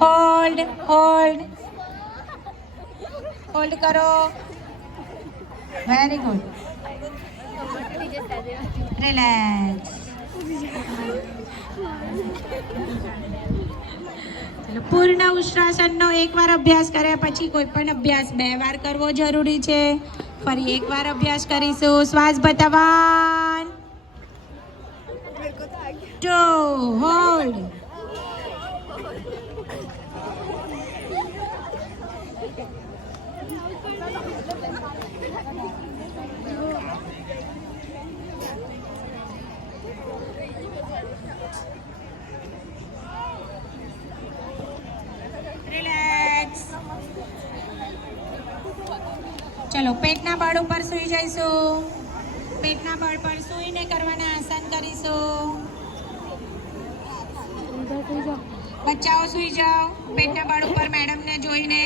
Hold hold hold કરો. Very good. Relax. પૂર્ણ ઉષ્ટ્રાસનનો એકવાર અભ્યાસ કર્યા પછી કોઈ પણ અભ્યાસ 2 વાર કરવો જરૂરી છે. ફરી એકવાર અભ્યાસ કરીશું. શ્વાસ બતાવવા. 2 હોલ્ડ. રિલેક્સ. ચલો પેટના બળ ઉપર સૂઈ જઈશું. પેટના બળ પર સૂઈને કરવાના આસન કરીશું. બચ્ચાઓ સૂઈ જાઓ પેટના બળ ઉપર મેડમને જોઈને.